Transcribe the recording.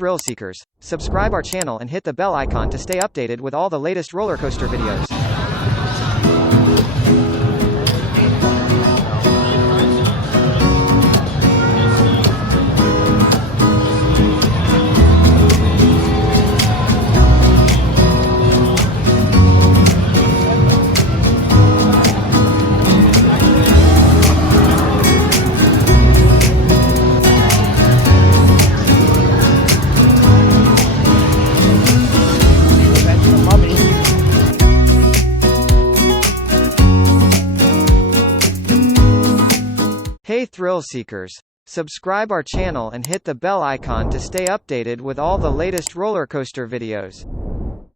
thrill seekers, subscribe our channel and hit the bell icon to stay updated with all the latest roller coaster videos. Hey thrill seekers, subscribe our channel and hit the bell icon to stay updated with all the latest roller coaster videos.